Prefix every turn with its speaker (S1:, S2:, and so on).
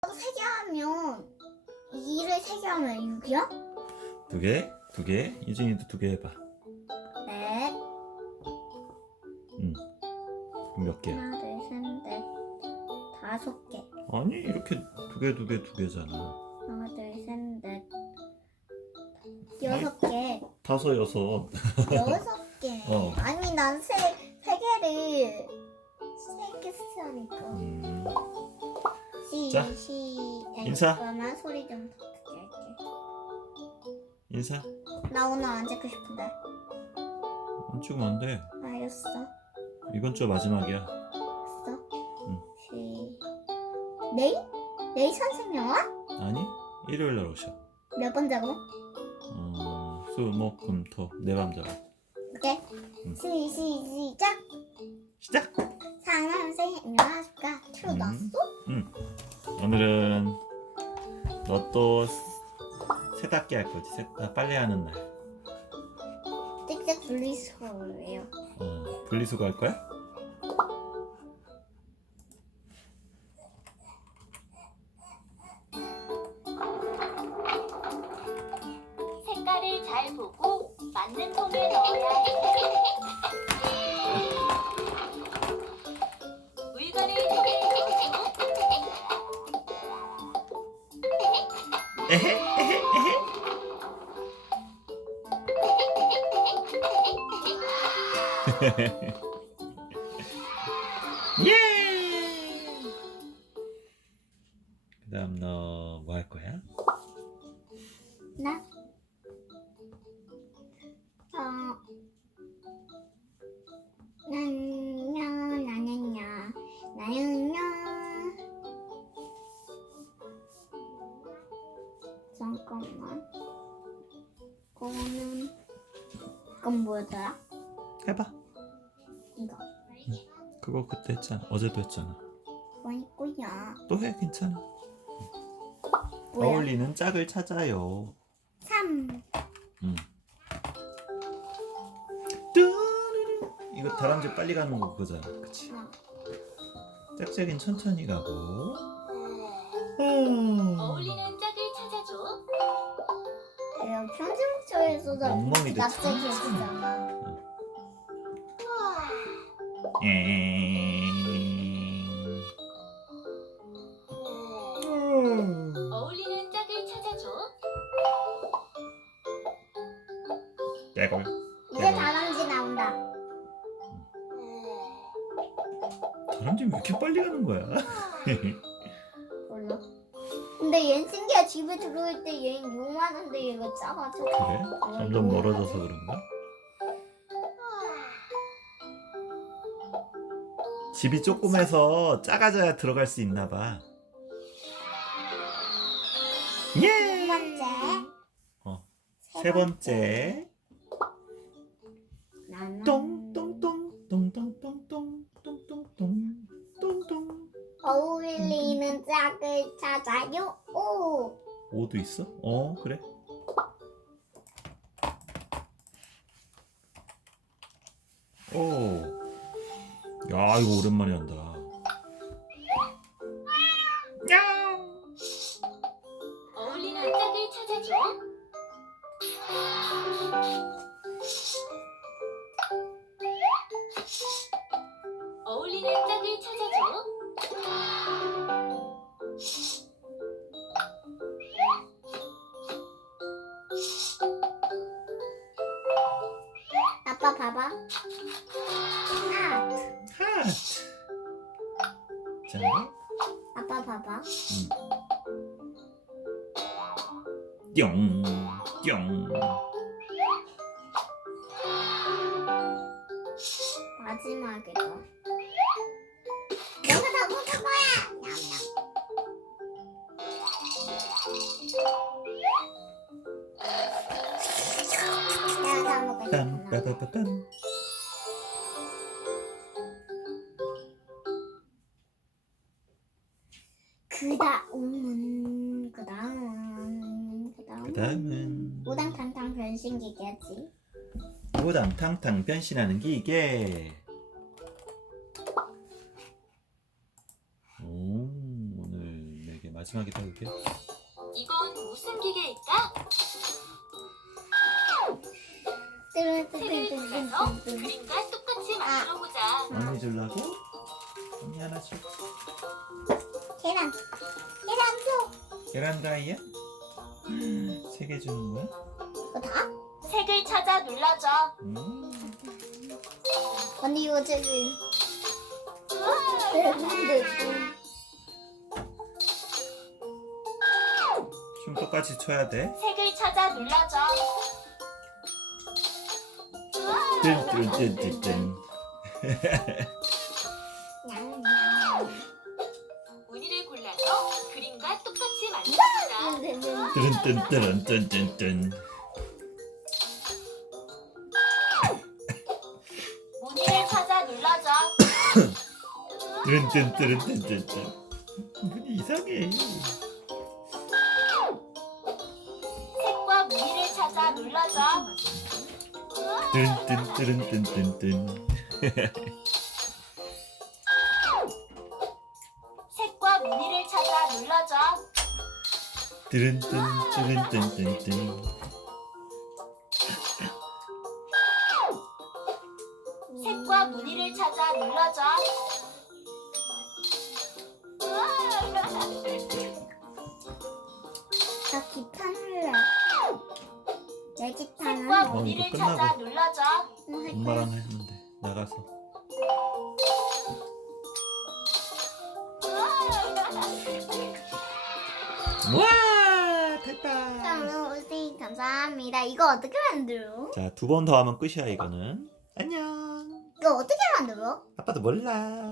S1: 세 개 하면 2를 3개 하면 6이야?
S2: 두 개? 두 개? 유진이도 두 개 해봐.
S1: 네.
S2: 그럼 몇 개야?
S1: 하나, 둘, 셋, 넷, 5개.
S2: 아니 이렇게 두 개 두 개 두 개잖아.
S1: 하나, 둘, 셋, 넷, 6개.
S2: 다섯 여섯.
S1: 6개.
S2: 어.
S1: 아니 난 세 개를 3개 쓰니까.
S2: 자,
S1: 야,
S2: 인사.
S1: 잠깐만 소리 좀 더 크게 할게.
S2: 인사.
S1: 나 오늘 안 찍고 싶은데.
S2: 안 찍으면 안 돼.
S1: 알겠어.
S2: 이번 주 마지막이야.
S1: 알겠어.
S2: 응.
S1: 내일? 내일 선생님 와?
S2: 아니? 일요일 날 오셔.
S1: 몇 번 자고?
S2: 수, 목, 금, 토. 네 밤 자고.
S1: 오케이.
S2: 응.
S1: 시작.
S2: 시작!
S1: 사랑하는 선생님 안녕하십니까? 틀어놨어?
S2: 오늘은 너 또 세탁기 할 거지? 빨래하는 날.
S1: 찍찍 분리수거예요.
S2: 분리수거 할 거야?
S3: 색깔을 잘 보고 맞는 통에 넣어야 해. 물건을 통에 넣어줘.
S2: 예! 그 다음 너 뭐 할 거야?
S1: 나? 나는요. 잠깐만. 이건 뭐더라?
S2: 해봐.
S1: 이거.
S2: 그거 그때 했잖아. 어제도 했잖아.
S1: 뭐있고요?
S2: 또 해. 괜찮아.
S1: 뭐야?
S2: 어울리는 짝을 찾아요.
S1: 3.
S2: 뚜루루. 이거 다람쥐 빨리 가는 거 그거잖아. 그치? 짝짝이는 천천히 가고.
S3: 어울리는 짝을 찾아줘.
S1: 내가 편지 목소리에서도
S2: 엉망이 됐지.
S1: 납작해지잖아.
S3: 어울리는 짝을 찾아줘.
S2: 깨걸.
S1: 이제 다람쥐 나온다.
S2: 다람쥐 왜 이렇게 빨리 가는 거야?
S1: 몰라. 근데 얘는 신기해. 집에 들어올 때 얘는 요만한데 얘가 작아져.
S2: 그래? 점점 멀어져서 그런가? 집이 조그매서 작아져야 들어갈 수 있나 봐.
S1: 두
S2: 예!
S1: 번째.
S2: 세 번째.
S1: 나는
S2: 똥똥똥똥똥똥똥똥똥똥.
S1: 어울리는 짝을 찾아요. 오.
S2: 오도 있어? 그래. 오. 야, 이거 오랜만에 한다.
S3: 어울리는 짝을 찾아줘. 어울리는 짝을 찾아줘.
S1: 아빠 봐봐. 하트.
S2: 하트. 자,
S1: 아빠 봐봐.
S2: 뿅, 뿅.
S1: 마지막이다. 내가 다 못한 거야. 냠냠. 내가 다 먹었잖아.
S2: 빰빠바바빰. 그다음은
S1: 우당탕탕 변신기계지.
S2: 우당탕탕 변신하는 기계. 오늘 4개 마지막에 해볼게.
S3: 이건 무슨 기계일까? 색을 골라서 그림과 똑같이 만들어보자.
S2: 언니 주려고? 언니 하나 줘.
S1: 계란 줘.
S2: 계란 가이야? 3개 주는 거야?
S1: 이거 다?
S3: 색을 찾아 눌러줘.
S1: 언니 이거 저기
S2: 춤 똑같이 춰야 돼.
S3: 색을 찾아 눌러줘.
S2: 뜬뜬뜬뜬뜬.
S3: 무늬를 골라서 그림과 똑같이 만들어보자.
S2: 뜬뜬뜬뜬뜬뜬.
S3: 무늬를 찾아 눌러줘.
S2: 뜬뜬뜬뜬뜬뜬. 눈이 이상해.
S3: 색과 무늬를 찾아 눌러줘.
S2: 뜬뜬뜬뜬뜬뜬.
S3: 색과 무늬를 찾아 눌러줘.
S2: 뜬뜬뜬뜬뜬뜬.
S3: 색과 무늬를 찾아 눌러줘.
S1: 나 기타 눌러. 내 기타는
S3: 색과
S2: 이거
S3: 무늬를
S2: 끝나고.
S3: 찾아 눌러줘.
S2: 엄마랑 하면 돼. 나가서. 와 됐다.
S1: 선생님 감사합니다. 이거 어떻게 만들어?
S2: 자, 2번 더 하면 끝이야 이거는. 안녕.
S1: 이거 어떻게 만들어?
S2: 아빠도 몰라.